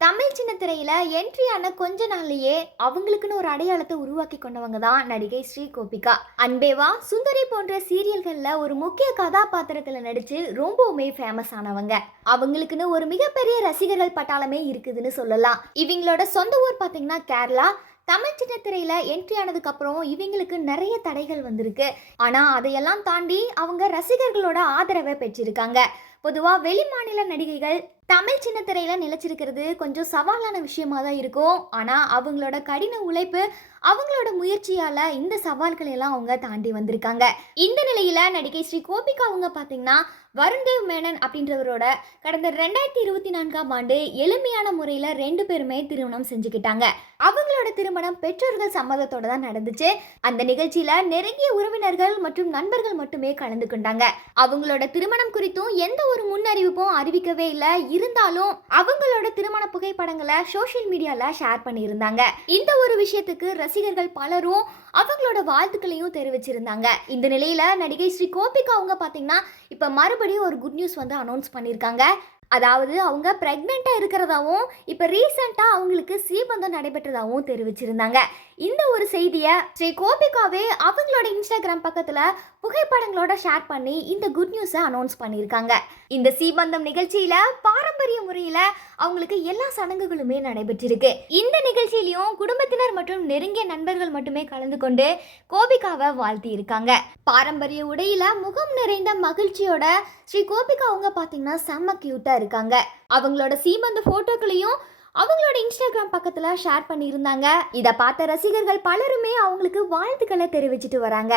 தமிழ் சின்ன திரையில என்ட்ரியான கொஞ்ச நாள்லயே அவங்களுக்குன்னு ஒரு அடையாளத்தை உருவாக்கி கொண்டவங்க தான் நடிகை ஸ்ரீ கோபிகா. அன்பேவா, சுந்தரி போன்ற சீரியல்கள்ல ஒரு முக்கிய கதாபாத்திரத்துல நடிச்சு ரொம்பவுமே ஃபேமஸ் ஆனவங்க. அவங்களுக்குன்னு ஒரு மிகப்பெரிய ரசிகர்கள் பட்டாளமே இருக்குதுன்னு சொல்லலாம். இவங்களோட சொந்த ஊர் பாத்தீங்கன்னா கேரளா. தமிழ் சின்ன திரையில என்ட்ரி ஆனதுக்கு அப்புறம் இவங்களுக்கு நிறைய தடைகள் வந்திருக்கு. ஆனா அதையெல்லாம் தாண்டி அவங்க ரசிகர்களோட ஆதரவை பெற்றிருக்காங்க. பொதுவா வெளி மாநில நடிகைகள் தமிழ் சின்ன திரையில நிலைச்சிருக்கிறது கொஞ்சம் சவாலான விஷயமா தான் இருக்கும். ஆனா அவங்களோட கடின உழைப்பு, அவங்களோட முயற்சியால இந்த சவால்களை எல்லாம் அவங்க தாண்டி வந்திருக்காங்க. இந்த நிலையில நடிகை ஸ்ரீ கோபிகா அவங்க பாத்தீங்கன்னா வருண்தேவ் மேனன் அப்படின்றவரோட கடந்த 2024ஆம் ஆண்டு எளிமையான முறையில் 2 பேருமே திருமணம் செஞ்சுக்கிட்டாங்க. அவங்களோட திருமணம் பெற்றோர்கள் சம்மதத்தோட தான் நடந்துச்சு. அந்த நிகழ்ச்சியில நெருங்கிய உறவினர்கள் மற்றும் நண்பர்கள் மட்டுமே கலந்து கொண்டாங்க. அவங்களோட திருமணம் குறித்தும் எந்த ஒரு முன்னறிவிப்பும் அறிவிக்கவே இல்லை. இருந்தாலும் அவங்களோட திருமண புகைப்படங்களை சோஷியல் மீடியால ஷேர் பண்ணியிருந்தாங்க. இந்த ஒரு விஷயத்துக்கு ரசிகர்கள் பலரும் அவங்களோட வாழ்த்துக்களையும் தெரிவிச்சிருந்தாங்க. இந்த நிலையில நடிகை ஸ்ரீ கோபிகா அவங்க பாத்தீங்கன்னா இப்ப மறுபடியும் ஒரு குட் நியூஸ் வந்து அனௌன்ஸ் பண்ணியிருக்காங்க. அதாவது அவங்க பிரெக்னெண்டா இருக்கிறதாவும் இப்ப ரீசெண்டா அவங்களுக்கு சீமந்தம் நடைபெற்றதாகவும் தெரிவிச்சிருந்தாங்க. இந்த ஒரு செய்தியை ஸ்ரீ கோபிகாவே அவங்களோட இன்ஸ்டாகிராம் பக்கத்துல புகைப்படங்களோட ஷேர் பண்ணி இந்த குட் நியூஸை அனௌன்ஸ் பண்ணியிருக்காங்க. இந்த சீமந்தம் நிகழ்ச்சியில பாரம்பரிய முறையில அவங்களுக்கு எல்லா சடங்குகளுமே நடைபெற்றிருக்கு. இந்த நிகழ்ச்சியிலையும் குடும்பத்தினர் மற்றும் நெருங்கிய நண்பர்கள் மட்டுமே கலந்து கொண்டு கோபிகாவை வாழ்த்தி இருக்காங்க. பாரம்பரிய உடையில முகம் நிறைந்த மகிழ்ச்சியோட ஸ்ரீ கோபிகா அவங்க பாத்தீங்கன்னா செம்ம கியூட்டா இருக்காங்க. அவங்களோட சீமந்த போட்டோக்களையும் அவங்களோட இன்ஸ்டாகிராம் பக்கத்துல ஷேர் பண்ணியிருந்தாங்க. இதை பார்த்த ரசிகர்கள் பலருமே அவங்களுக்கு வாழ்த்துக்களை தெரிவிச்சிட்டு வராங்க.